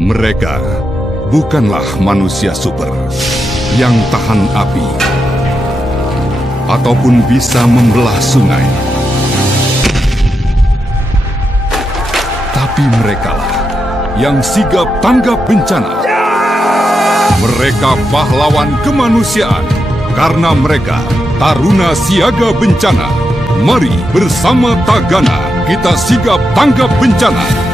Mereka bukanlah manusia super yang tahan api ataupun bisa membelah sungai. Tapi merekalah yang sigap tanggap bencana. Mereka pahlawan kemanusiaan karena mereka taruna siaga bencana. Mari bersama Tagana kita sigap tanggap bencana.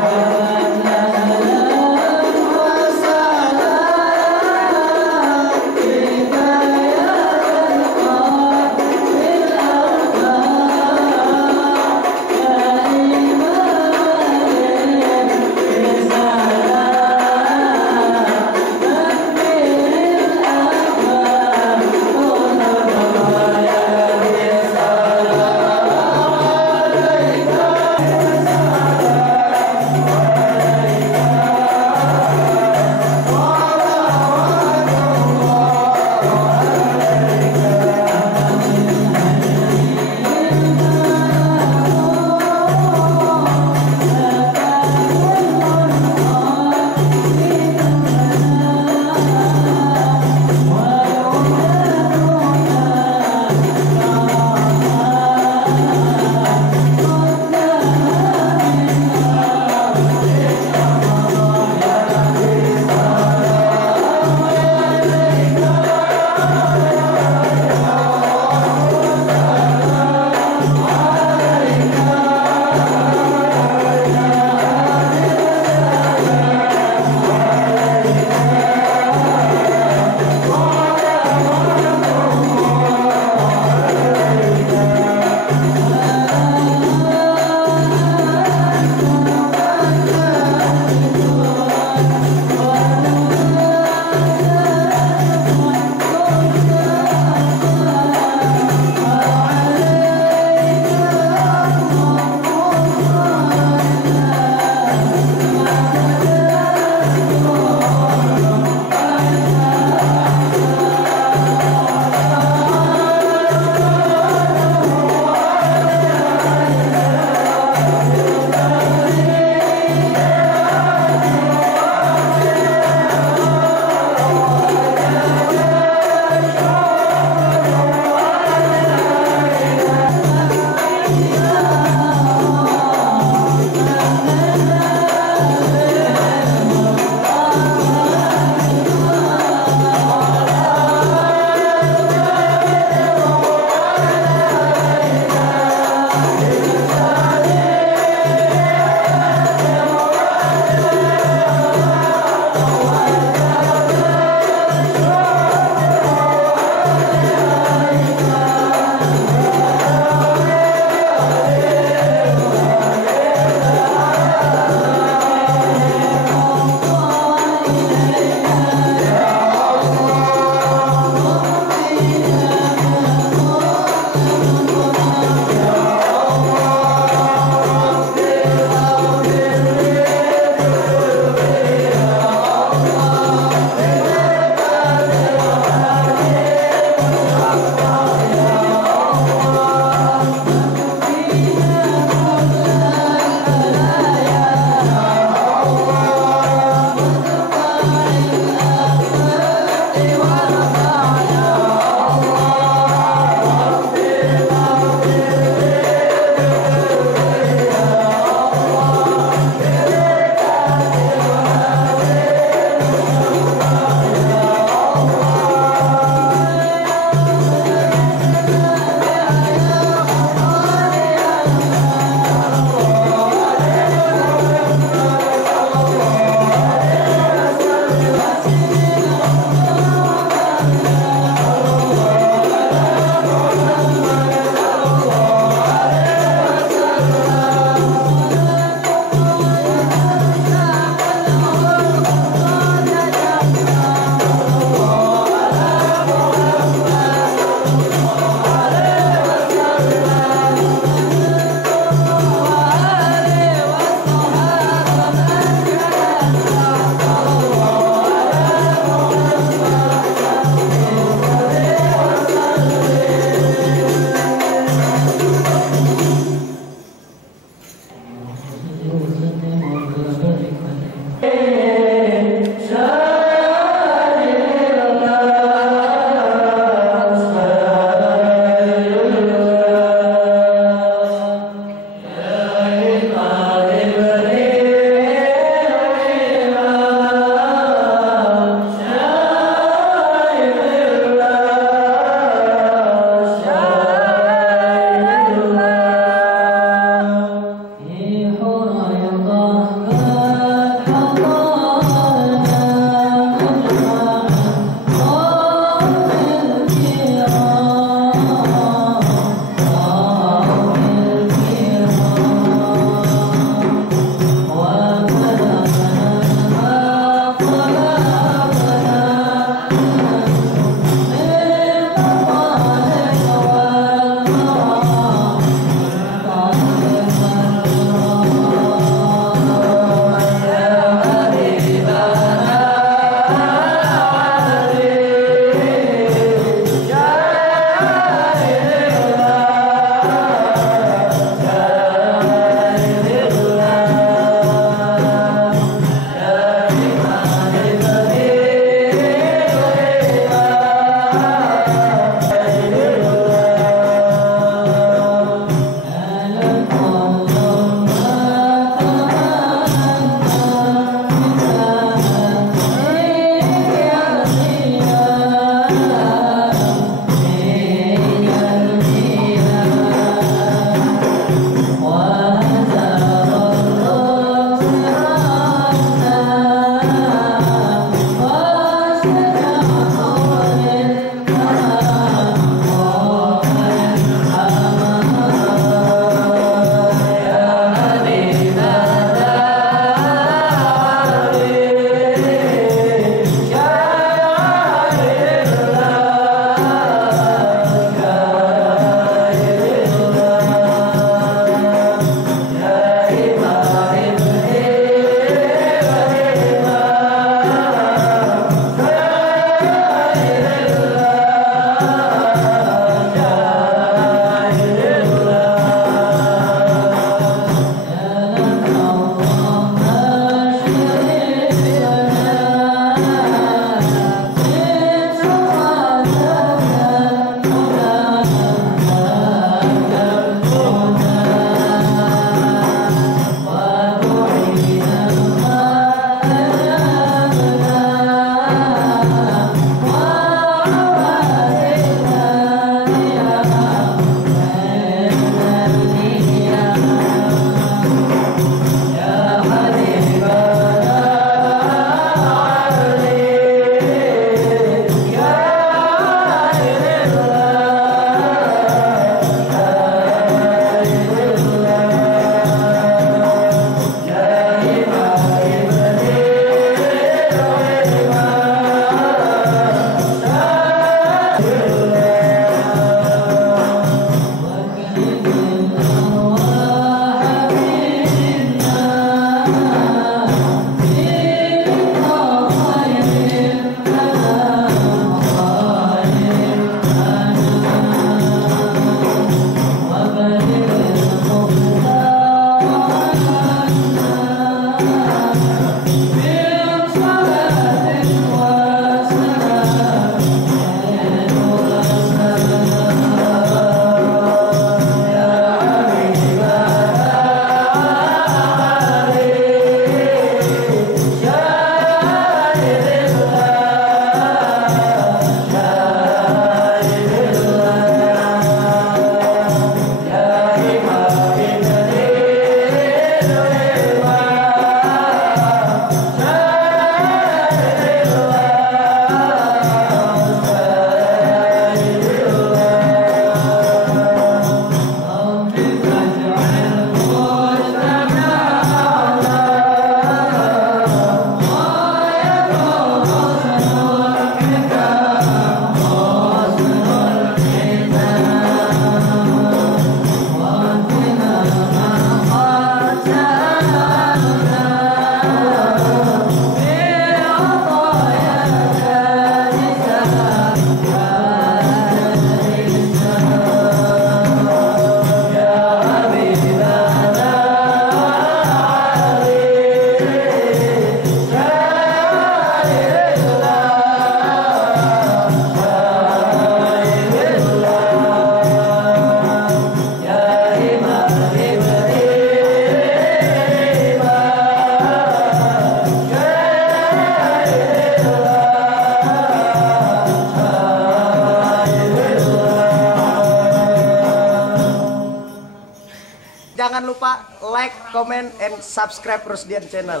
comment, and subscribe Rusdian Channel.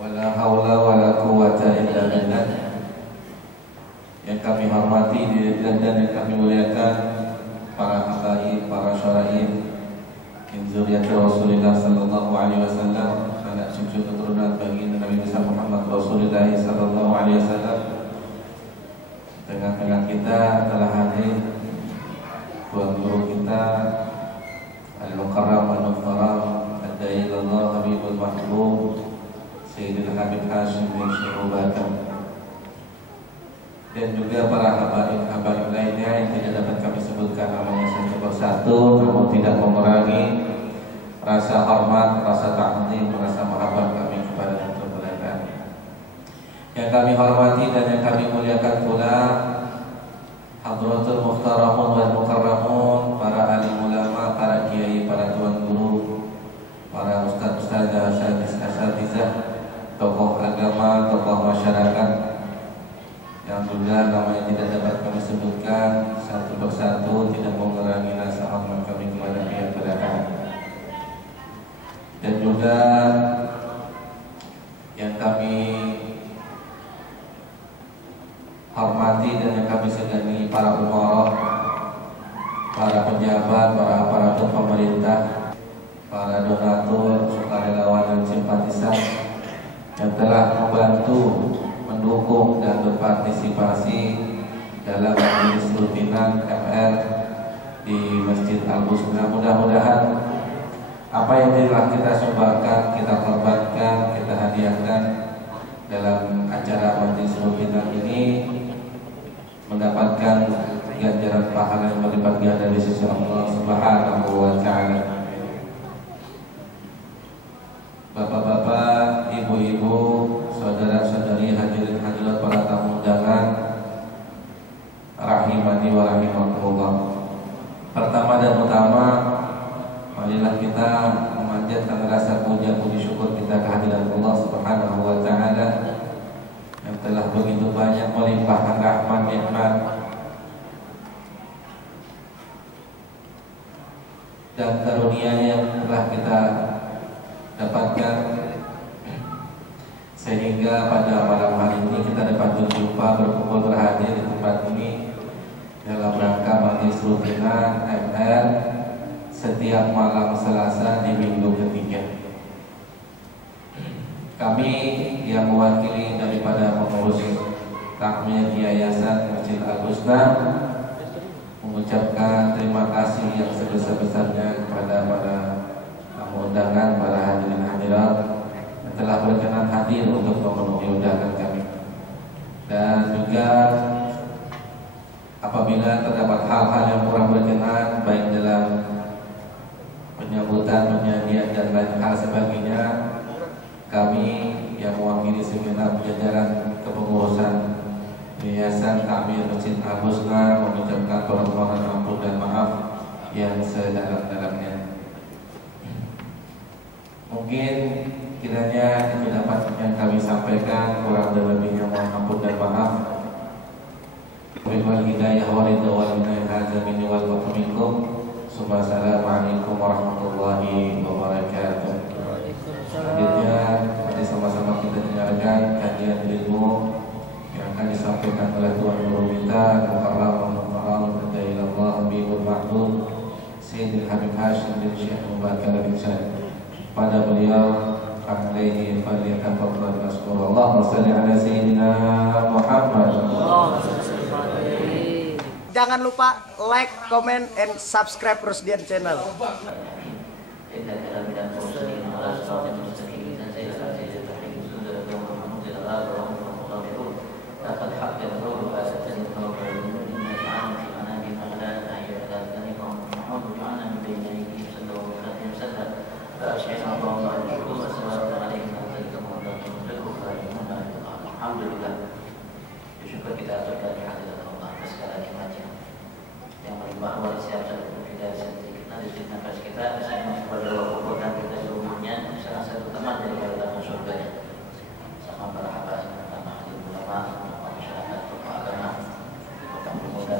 Wala haula wala quwwata illa billah. Yang kami hormati dan yang kami muliakan para habaib, para syaraif min zuriyati Rasulullah sallallahu alaihi wasallam, anak cucu keturunan baginda Nabi besar Muhammad Rasulullah sallallahu alaihi wasallam. Tengah-tengah kita telah hadir tuan guru kita Al-Mukarram Al-Mukarram Ad-Dai Allah Habibul Mahbub Sayyidul Habib Hashim bin Syekh, dan juga para habaib lainnya yang tidak dapat kami sebutkan namanya satu persatu, namun tidak mengurangi rasa hormat, rasa ta'zim, rasa mahabbah kami kepada mereka. Yang kami hormati dan yang kami muliakan pula Hadratul Muhtaramun wal Mukarramun, para alim ulama, para kiai, para tuan guru, para ustaz-ustazah, asatizah, tokoh agama, tokoh masyarakat yang juga namanya tidak dapat kami sebutkan satu persatu, tidak mengurangi rasa hormat kami kepada pihak kedatangan. Dan juga yang kami hormati dan yang kami segani para umarah, para pejabat, para aparatur pemerintah, para donatur, sukarelawan dan simpatisan yang telah membantu, mendukung dan berpartisipasi dalam majelis rutinan MR di Masjid Al-Husna. Mudah-mudahan apa yang telah kita sumbangkan, kita korbankan, kita hadiahkan dalam acara majelis rutinan ini mendapatkan ganjaran pahala yang berlipat ganda dari sisi Allah Subhanahu wa Ta'ala. Bapak-bapak, ibu-ibu, saudara-saudari, hadirin hadirat, para tamu undangan, rahimani wa rahimakumullah. Pertama dan utama, marilah kita memanjatkan rasa puja puji syukur kita kehadiran Allah Subhanahu wa Ta'ala yang telah begitu banyak melimpahkan rahmat nikmat dan karunia yang telah kita dapatkan, sehingga pada malam hari ini kita dapat berjumpa, berkumpul, berhadir di tempat ini dalam rangka majelis rutinan MR setiap malam Selasa di minggu ketiga. Kami yang mewakili daripada pengurus takmir Yayasan Masjid Al-Husna mengucapkan terima kasih yang sebesar-besarnya kepada para tamu undangan, para hadirin hadirat yang telah berkenan hadir untuk memenuhi undangan kami. Dan juga apabila terdapat hal-hal yang kurang berkenan baik dalam penyambutan, penyajian dan lain hal sebagainya, kami yang mewakili segenap jajaran kepengurusan Yayasan Takmir Masjid Al-Husna mengucapkan permohonan ampun dan maaf yang sedalam-dalamnya. Mungkin kiranya itu dapat yang kami sampaikan, kurang dan lebihnya mohon ampun dan maaf. Wabillahi hidayah wa ridha wal minhaj minni wal minkum. Assalamualaikum warahmatullahi wabarakatuh. Selanjutnya mari sama-sama kita dengarkan kajian ilmu yang akan disampaikan oleh tuan guru kita Al-Mukarram Ad-Dai Allah Habibul Mahbub Sayyidul Habib Hashim bin Syekh bin Syekh. Pada beliau alaihi falyatafaddal mashkura. Allahumma shalli ala sayyidina Muhammad. Jangan lupa like, comment, and subscribe Rusdian Channel. Alhamdulillah, bersyukur kita aturkan kehadiran Allah atas segala nikmatnya yang melimpah luar biasa dan tidak sedikit nanti nafas kita bersama kepada Allah dan kita seluruhnya salah satu teman dari dalam surganya sama para habaib, sama ulama, masyarakat, tokoh agama, tokoh pemuda,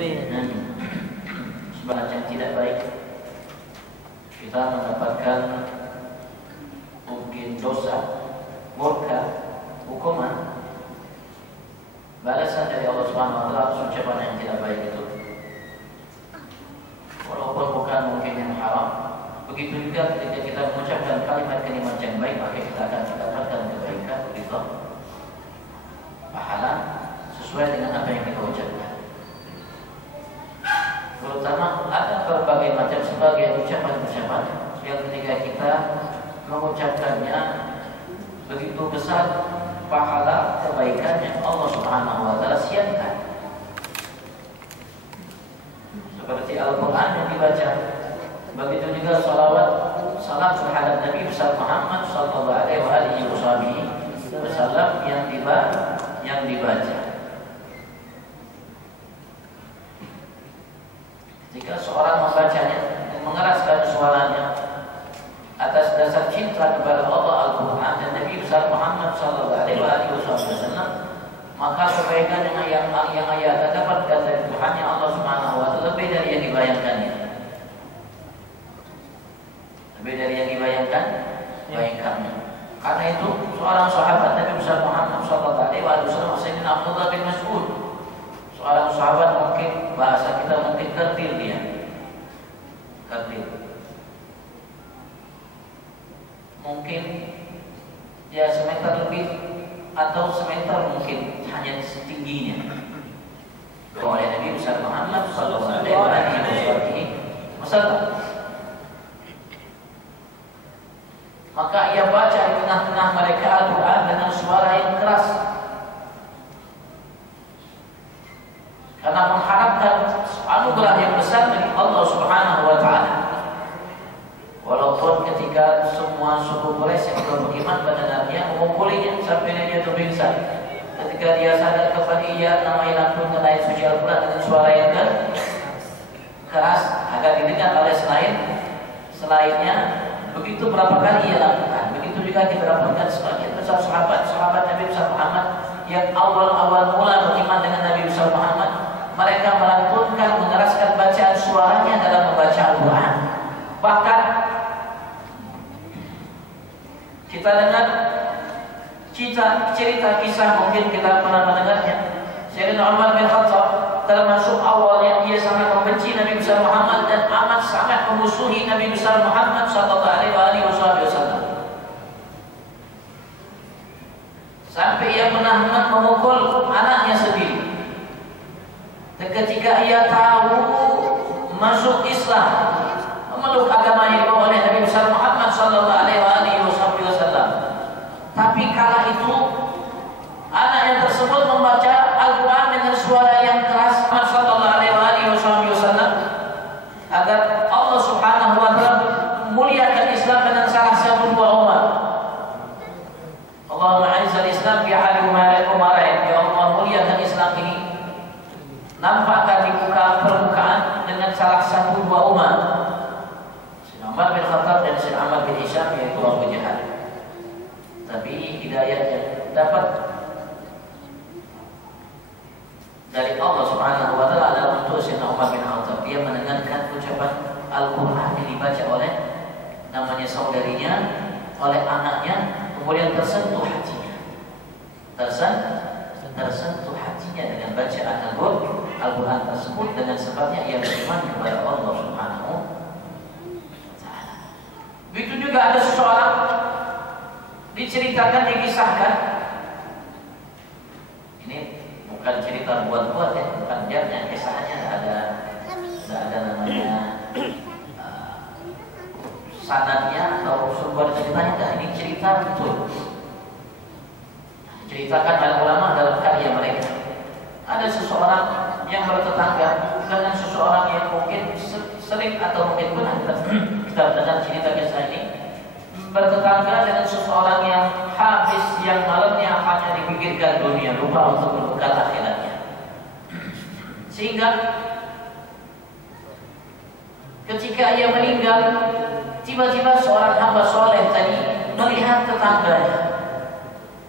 Sebenarnya yang tidak baik kita mendapatkan mungkin dosa, murka, hukuman, balasan dari Allah Subhanahu wa taala atas ucapan yang tidak baik itu. Walaupun bukan mungkin yang haram. Begitu juga ketika kita mengucapkan kalimat-kalimat yang baik, maka kita akan mendapatkan kebaikan, begitu, pahala sesuai dengan apa yang kita ucapkan. Terutama ada berbagai macam sebagai ucapan-ucapan yang ketika kita mengucapkannya begitu besar pahala kebaikan yang Allah Subhanahu wa taala siapkan. Seperti Al-Quran yang dibaca, begitu juga salat terhadap Nabi besar Muhammad sallallahu alaihi wasallam yang dibaca. Jika seorang membacanya dan mengeraskan suaranya atas dasar cinta kepada Allah Al-Quran dan Nabi besar Muhammad sallallahu alaihi wasallam, maka kebaikan yang ia akan dapatkan dari Tuhannya Allah Subhanahu wa taala lebih dari yang dibayangkannya. Lebih dari yang bayangkannya. Karena itu seorang sahabat Nabi besar Muhammad sallallahu alaihi wasallam, Sayyidina Abdullah bin Mas'ud, seorang sahabat mungkin bahasa kita mungkin kertil dia. Kertil. Mungkin ya semeter lebih atau semeter mungkin hanya setingginya. Oleh Nabi besar Muhammad sallallahu alaihi wasallam. Maka ia baca di tengah-tengah mereka Al-Quran dengan suara yang keras, karena mengharapkan anugerah yang besar dari Allah Subhanahu wa taala. Walaupun ketika semua suku Quraisy yang beriman mendengarnya memukulinya sampai dia terpingsan. Ketika dia sadar kembali, ia namanya lantunkan ayat suci Al-Quran dengan suara yang keras agar didengar oleh selainnya. Begitu berapa kali ia lakukan. Begitu juga kita dapatkan sebagian besar sahabat Nabi besar Muhammad yang awal mula beriman dengan Nabi besar Muhammad, mereka melantunkan, mengeraskan bacaan suaranya dalam membaca Al-Quran. Bahkan kita dengar cerita kisah, mungkin kita pernah mendengarnya. Sayyidina Umar bin Khattab termasuk awalnya dia sangat membenci Nabi besar Muhammad dan amat sangat memusuhi Nabi besar Muhammad sallallahu alaihi wasallam. Sampai ia pernah memukul anaknya sendiri. Dan ketika ia tahu masuk Islam, memeluk agama yang dibawa oleh Nabi besar Muhammad sallallahu alaihi wasallam. Tapi kala itu anaknya tersebut membaca Al-Quran dengan suara yang keras, sallallahu alaihi wasallam, agar Allah Subhanahu wa taala muliakan Islam dengan salah satu dua umat. Allahumma a'izzal Islam bi ahli umarain. Ya Allah, muliakan Islam ini, nampakkan di permukaan dengan salah satu dua umat, Sayyidina Umar bin Khattab dan Sayyidina Ammar bin Hisham, yaitu Abu Jahal. Tapi hidayah yang dapat dari Allah Subhanahu wa taala adalah untuk Sayyidina Umar bin Khattab. Dia mendengarkan ucapan Al-Quran yang dibaca oleh namanya saudarinya, oleh anaknya, kemudian tersentuh hatinya. Tersentuh hatinya dengan bacaan Al-Quran tersebut, dengan sebabnya ia beriman kepada Allah Subhanahu wa taala. Begitu juga ada seseorang diceritakan, dikisahkan. Ini bukan cerita buat-buat ya, bukan jarnya, kisahnya ada namanya sanadnya atau sumber ceritanya. Ini cerita betul, diceritakan oleh ulama dalam karya mereka. Ada seseorang yang bertetangga dengan seseorang yang mungkin sering atau mungkin pernah kita dengar cerita kisah ini, bertetangga dengan seseorang yang habis, yang malamnya hanya dipikirkan dunia, lupa untuk berbekal akhiratnya. Sehingga ketika ia meninggal, tiba-tiba seorang hamba soleh tadi melihat tetangganya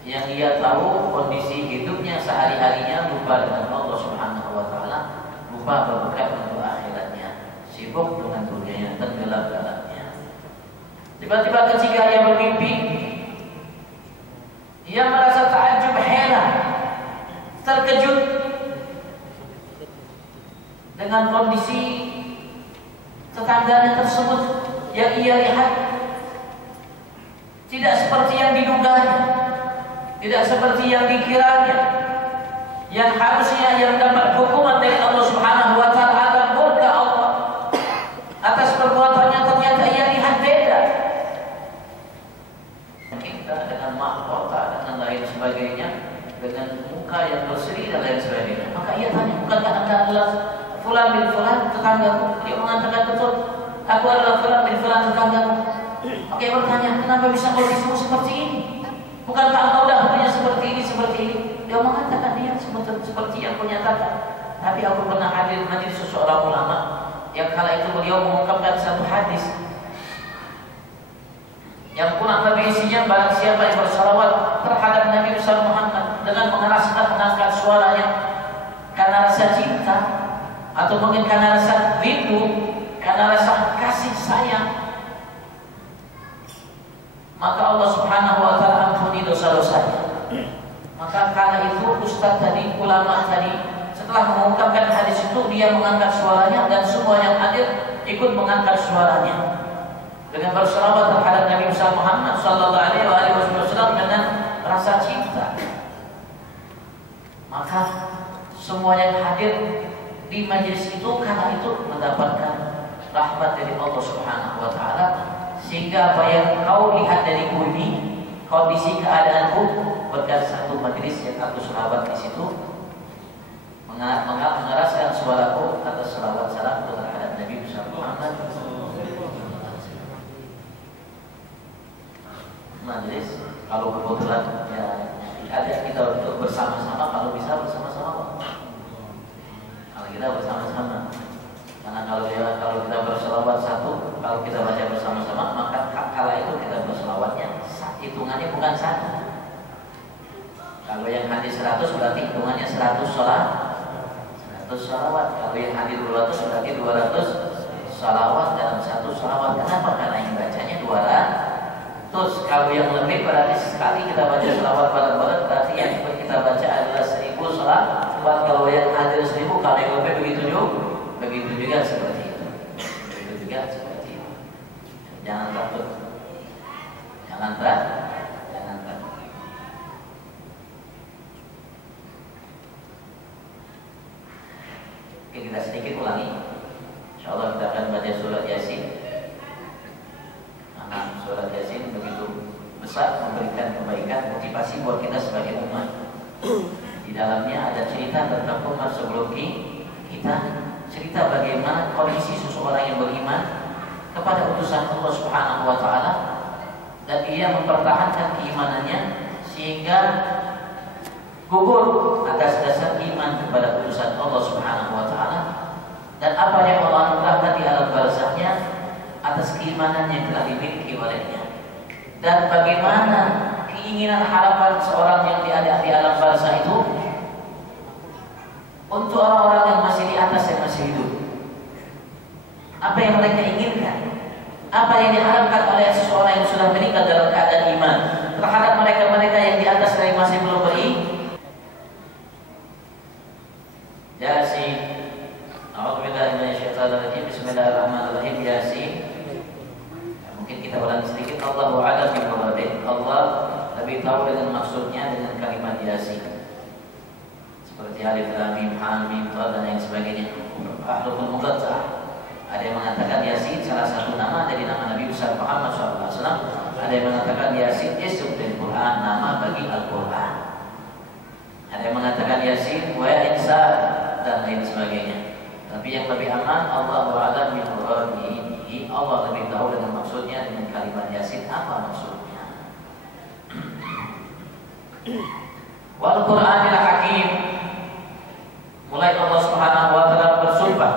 yang ia tahu kondisi hidupnya sehari-harinya lupa dengan Allah Subhanahu wa taala, lupa berbekal untuk akhiratnya, sibuk dengan dunianya, tenggelam dalamnya. Tiba-tiba ketika ia bermimpi, ia merasa takjub, heran, terkejut dengan kondisi tetangganya tersebut yang ia lihat tidak seperti yang diduganya, tidak seperti yang dikiranya, yang harusnya yang dapat hukuman dari Allah Subhanahu wa Ta'ala dan murka Allah atas perbuatannya, ternyata ia lihat beda. Kita dengan mahkota dan lain sebagainya, dengan muka yang berseri dan lain sebagainya. Maka ia tanya, bukankah anda adalah fulan bin fulan tetanggaku? Dia mengatakan betul, aku adalah fulan bin fulan tetanggaku. Maka ia bertanya, kenapa bisa kondisimu seperti ini? Bukankah engkau dahulunya seperti ini, seperti ini? Dia mengatakan, dia seperti yang kau nyatakan. Tapi aku pernah hadir majlis seseorang ulama yang kala itu beliau mengungkapkan satu hadis yang kurang lebih isinya, barang siapa yang bersalawat terhadap Nabi besar Muhammad dengan mengeraskan, mengangkat suaranya karena rasa cinta, atau mungkin karena rasa rindu, karena rasa kasih sayang, maka Allah Subhanahu wa Ta'ala ampuni dosa-dosanya. Maka kala itu ustaz tadi, ulama tadi, setelah mengungkapkan hadis itu, dia mengangkat suaranya dan semua yang hadir ikut mengangkat suaranya dengan berselawat terhadap Nabi besar Muhammad sallallahu alaihi wasallam dengan rasa cinta. Maka semua yang hadir di majelis itu karena itu mendapatkan rahmat dari Allah Subhanahu wa Ta'ala, sehingga apa yang kau lihat dari ini, kondisi keadaanku berkat satu majelis yang aku selawat di situ, mengeraskan suaraku atas selawat salam terhadap Nabi besar Muhammad. Majelis kalau kebetulan ya ada kita untuk bersama-sama, kalau bisa bersama-sama. Kalau kita bersama-sama, karena kalau kita berselawat satu, kalau kita baca bersama-sama, maka kala itu kita berselawatnya hitungannya bukan satu. Kalau yang hadir 100 berarti hitungannya 100 salawat. Kalau yang hadir 200 berarti 200 salawat dalam satu salawat. Kenapa? Karena yang bacanya 200. Terus kalau yang lebih berarti sekali kita baca salawat bareng-bareng, berarti yang kita baca adalah 1000 salawat. Kalau yang hadir 1000, kalau yang lebih begitu juga seperti itu. Begitu juga seperti itu. Jangan takut. Jangan takut. Oke, kita sedikit ulangi. Insyaallah kita akan baca surat Yasin. Karena surat Yasin begitu besar, memberikan kebaikan, motivasi buat kita sebagai umat. Di dalamnya ada cerita tentang umat sebelum kita, cerita bagaimana kondisi seseorang yang beriman kepada utusan Allah Subhanahu wa Ta'ala, dan ia mempertahankan keimanannya sehingga gugur atas dasar iman kepada utusan Allah Subhanahu wa Ta'ala, dan apa yang Allah anugerahkan di alam barzahnya atas keimanan yang telah dimiliki olehnya, dan bagaimana keinginan harapan seorang yang ada di alam barzah itu untuk orang-orang yang masih di atas, yang masih hidup. Apa yang mereka inginkan, apa yang diharapkan oleh seseorang yang sudah meninggal dalam keadaan iman terhadap mereka-mereka yang di atas dan yang masih belum beriman. Yasin. A'udzubillahi minasyaitonirrajim. Bismillahirrahmanirrahim. Yasin. Mungkin kita ulangi sedikit. Allahu a'lam bimuradah. Allah lebih tahu dengan maksudnya dengan kalimat Yasin. Seperti alif lam mim ha mim ta dan lain sebagainya. Ahlul muqatta'ah. Ada yang mengatakan Yasin salah satu nama dari nama Nabi besar Muhammad SAW. Ada yang mengatakan Yasin ism dari Quran, nama bagi Al-Quran. Ada yang mengatakan Yasin wa insan dan lain sebagainya. Tapi yang lebih aman, Allahu a'lam bimuradihi. Allah lebih tahu dengan maksudnya dengan kalimat Yasin apa maksudnya. Wal Qur'anil Hakim. Mulai Allah Subhanahu wa Ta'ala bersumpah,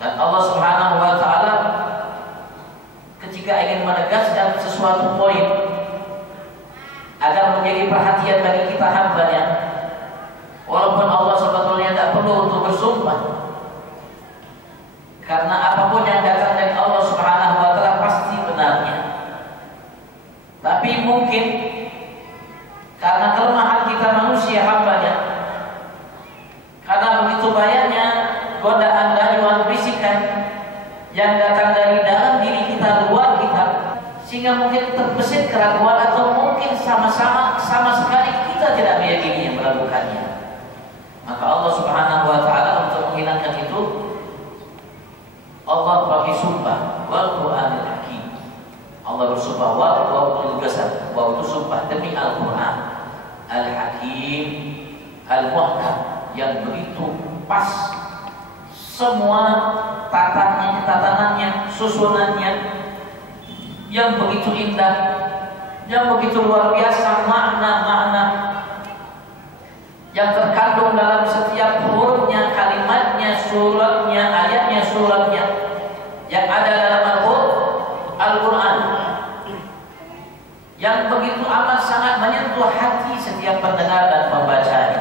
dan Allah Subhanahu wa Ta'ala ketika ingin menegaskan sesuatu poin agar menjadi perhatian bagi kita hambanya, walaupun Allah sebetulnya tidak perlu untuk bersumpah, sumpah. Karena apapun yang datang dari Allah Subhanahu wa taala pasti benarnya. Tapi mungkin karena kelemahan kita manusia hambanya, karena begitu banyaknya godaan rayuan bisikan yang datang dari dalam diri kita, luar kita, sehingga mungkin terbesit keraguan atau mungkin sama sekali kita tidak meyakini, meragukannya. Maka Allah Subhanahu wa taala untuk menghilangkan itu, Allah bagi sumpah wal Qur'anil Hakim. Allah bersumpah wal qasam, wa itu sumpah demi Al-Qur'an Al-Hakim Al-Muhkam, yang begitu pas semua tatanannya, susunannya yang begitu indah, yang begitu luar biasa, makna-makna yang terkandung dalam setiap hurufnya, kalimatnya, suratnya, ayatnya, suratnya yang ada dalam Al-Quran, yang begitu amat sangat menyentuh hati setiap pendengar dan pembacanya,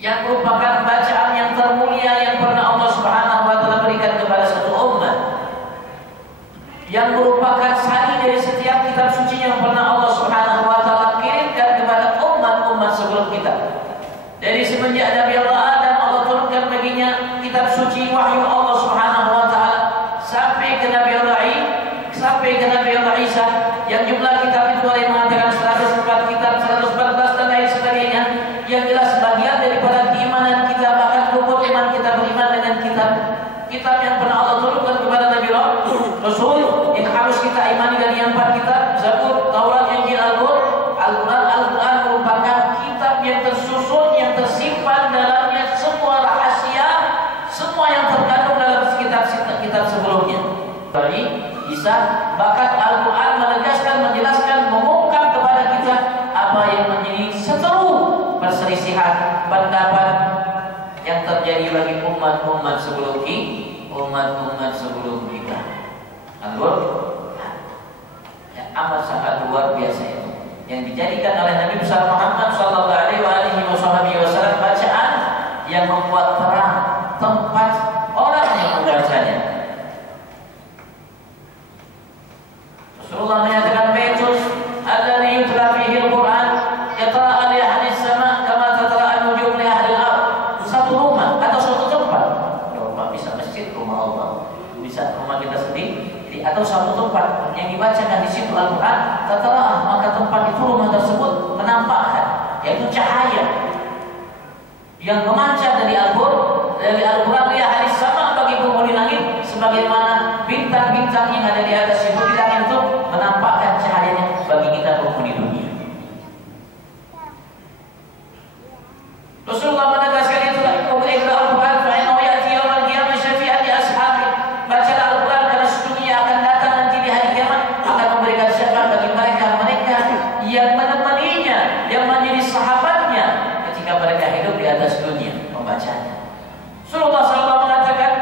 yang merupakan bacaan yang termulia yang pernah Allah Subhanahu wa taala berikan kepada satu umat, yang merupakan sari dari setiap kitab suci yang pernah Allah Subhanahu wa taala kirimkan kepada umat-umat sebelum kita. Dari semenjak Nabi Allah Adam, Allah turunkan baginya kitab suci wahyu Allah Subhanahu wa taala sampai ke Nabi Allah Isa, yang jumlah kitab itu ada yang mengatakan 104 kitab, 114 dan lain sebagainya, yang jelas bagian daripada keimanan kita, bahkan rukun iman kita beriman dengan kitab yang pernah Allah turunkan kepada Nabi Rasul, yang harus kita imani dari yang 4 kitab, Zabur, Taurat, Injil, Al-Quran merupakan kitab yang tersusun, yang tersimpan dalamnya semua rahasia, semua yang terkandung dalam kitab sebelumnya. Jadi bisa bahkan Al-Quran menegaskan, menjelaskan, mengungkap kepada kita apa yang menjadi seteru perselisihan pendapat yang terjadi bagi umat-umat sebelum kita. Al-Quran yang amat sangat luar biasa itu, yang dijadikan oleh Nabi besar Muhammad sallallahu alaihi wasallam bacaan yang membuat terang tempat orang yang membacanya. Rasulullah menyatakan baitus alladzi yutla fihi al-Quran yatara li ahli as-sama' kama tatara an-nujum li ahli al-ard. Satu rumah atau suatu tempat, rumah bisa masjid, rumah Allah, bisa rumah kita sendiri. Jadi atau satu tempat yang dibacakan di situ Al-Quran, tatara, maka tempat itu, rumah tersebut menampakkan, yaitu cahaya yang memancar dari Al-Quran li ahli as-sama' bagi penghuni langit, sebagaimana bintang-bintang yang ada di atas itu di langit itu menampakkan cahayanya bagi kita penghuni dunia. Rasulullah menegaskan itu, Al-Quran fa'innahu ya'ti yawmal qiyamah syafi'an li ashabi. Bacalah Al-Quran karena sesungguhnya akan datang nanti di hari kiamat, akan memberikan syafaat bagi mereka yang menemaninya, yang menjadi sahabatnya ketika mereka hidup di atas dunia membacanya. Rasulullah SAW mengatakan,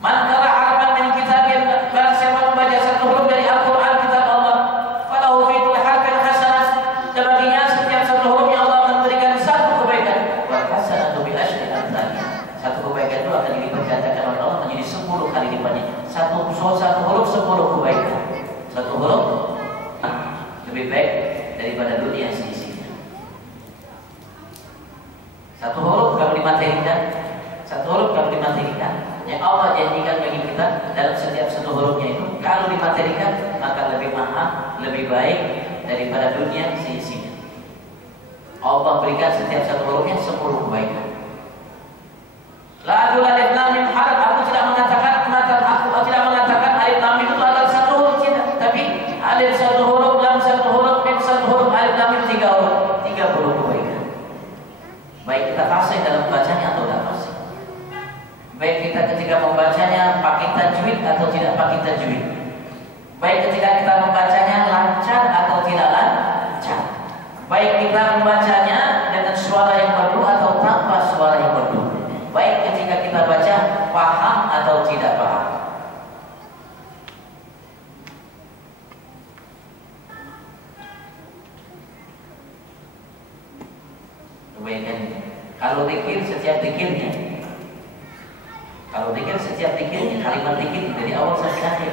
man qara'a harfan min kitabillah, barang siapa membaca satu huruf dari Al-Quran kitab Allah, falahu fi kulli harfin hasanah, dan baginya setiap satu hurufnya Allah akan berikan satu kebaikan. Wa hasanatu bi asyri amsalih. Satu kebaikan itu akan dilipat gandakan oleh Allah menjadi 10 kali lipatnya. Satu huruf 10 kebaikan. Satu huruf lebih baik daripada dunia seisinya. Satu huruf kalau dimaterikan, yang Allah janjikan bagi kita dalam setiap satu hurufnya itu, kalau dimaterikan maka lebih mahal, lebih baik daripada dunia seisinya. Allah berikan setiap satu hurufnya 10 kebaikan. La adul alif lam mim harf, aku tidak mengatakan alif lam mim itu adalah satu huruf, tidak, tapi alif satu huruf, lam satu huruf, mim satu huruf, alif lam mim 3 huruf, 30 kebaikan. Baik kita fasih dalam bacanya atau tidak fasih, baik kita ketika membacanya pakai tajwid atau tidak pakai tajwid, baik ketika kita membacanya lancar atau tidak lancar, baik kita membacanya dengan suara yang merdu atau tanpa suara yang merdu, baik ketika kita baca paham atau tidak paham. kebaikannya. Kalau zikir setiap zikirnya, kalimat zikir dari awal sampai akhir.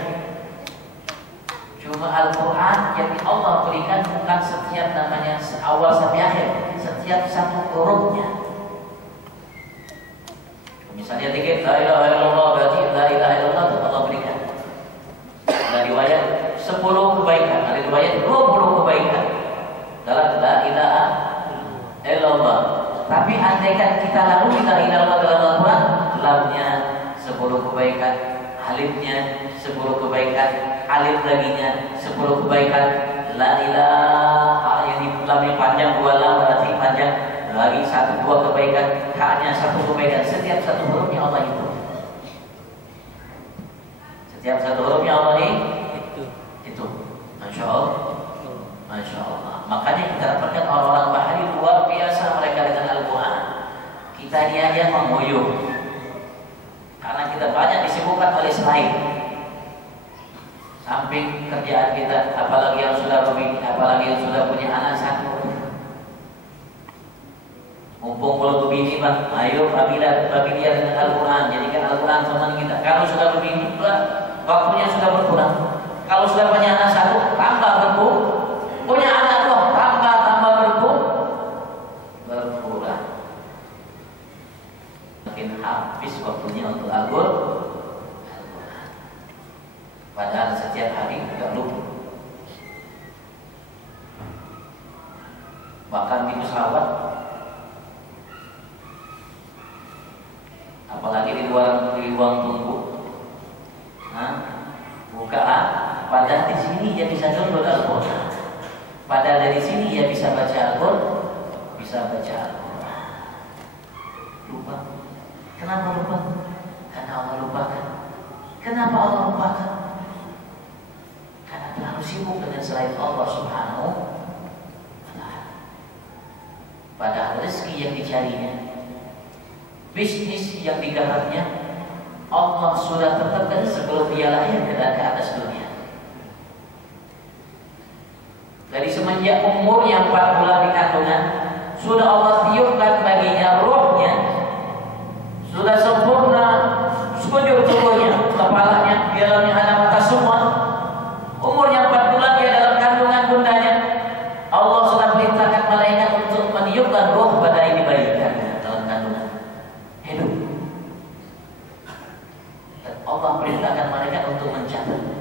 Cuma Al-Quran yang Allah berikan bukan setiap namanya awal sampai akhir, setiap satu hurufnya. Misalnya zikir la ilaha illallah, berarti la ilaha illallah itu Allah berikan. Ada riwayat 10 kebaikan, ada riwayat 20 kebaikan dalam la ilaha illallah. Tapi andaikan kita lalui la ilaha illallah dalam Al-Quran, lamnya 10 kebaikan, alifnya 10 kebaikan, alif laginya 10 kebaikan, la ilaha, yang lamnya panjang, 2 lam berarti panjang, lagi 1 2 kebaikan, haknya 1 kebaikan. Setiap satu hurufnya Allah itu. Setiap satu hurufnya Allah itu. Masya Allah. Masya Allah. Makanya kita dapatkan orang-orang Bahari luar biasa mereka dengan Al-Quran. Kita ini aja mengguyur. Karena kita banyak disibukkan oleh selain. Samping kerjaan kita, apalagi yang sudah punya anak satu. Mumpung belum begini bang, ayo bagi dia dengan Al-Quran. Jadikan Al-Quran teman kita. Kalau sudah begini, waktunya sudah berkurang. Kalau sudah punya anak satu, tambah berkurang. Punya anak dua, tambah berkurang. Makin habis waktunya untuk Al-Quran. Padahal setiap hari tidak lupa. Bahkan di pesawat, apalagi di ruang tunggu, bukaan. Padahal di sini dia bisa download Al-Quran. Padahal dari sini dia bisa baca Al-Quran, Lupa. Kenapa lupa? Karena Allah lupakan. Kenapa Allah lupakan? Karena terlalu sibuk dengan selain Allah Subhanahu wa Ta'ala. Padahal rezeki yang dicarinya, bisnis yang digarapnya, Allah sudah tetapkan sebelum dia lahir ke atas dunia. Dari semenjak umurnya 4 bulan di kandungan, sudah Allah tiupkan baginya rohnya, sudah sempurna sekujur tubuhnya, kepalanya, dalamnya ada mata semua. Umurnya 4 bulan dia dalam kandungan bundanya, Allah sudah perintahkan malaikat untuk meniupkan roh pada ini bayi dalam kandungan hidup. Dan Allah perintahkan malaikat untuk mencatat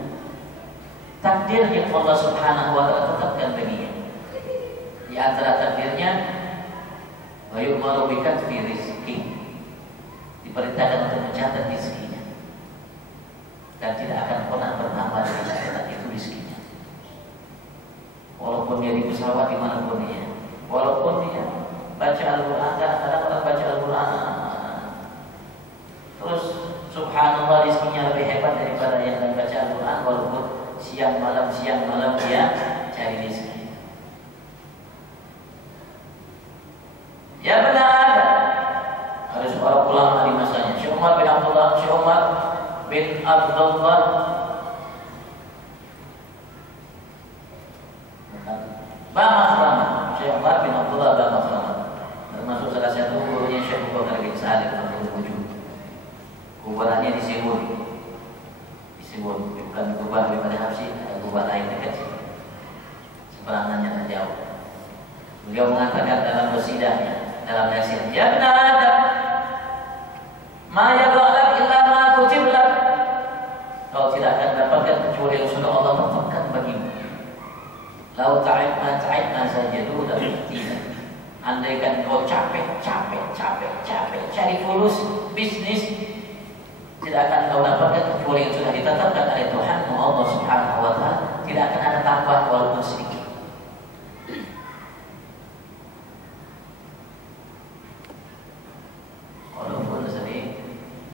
takdir yang Allah Subhanahu wa Ta'ala tetapkan baginya. Di antara takdirnya, wa yu'maru bi katfi rizqi, diperintahkan untuk mencatat rezekinya, dan tidak akan pernah bertambah dari catatan itu rezekinya. Walaupun dia di pesawat dimanapun dia, walaupun dia baca Al-Quran, kadang-kadang orang baca Al-Quran, terus subhanallah rezekinya lebih hebat daripada yang baca Al-Quran, walaupun siang malam dia cari rezeki. Ya benar, ada seorang ulama di masanya, Syekh Umar bin Abdullah Bama, Syekh Umar bin Abdullah Bama, termasuk salah satu gurunya Syekh Abu Bakar bin Sa'id al-Wujud. Kuburannya di Sibur, bukan kubah daripada Habsyi, ada kubah lain dekat sini, seberangannya tak jauh. Beliau mengatakan dalam qasidahnya, dalam nasihat, ya benar Adam, ma yaqalak illa ma kutib lak, kau tidak akan dapatkan kecuali yang sudah Allah tetapkan bagimu. Lau ta'ibna saja dulu dan tidak. Andaikan kau capek cari fulus bisnis, tidak akan kau dapatkan kecuali yang sudah ditetapkan oleh Tuhanmu Allah Subhanahu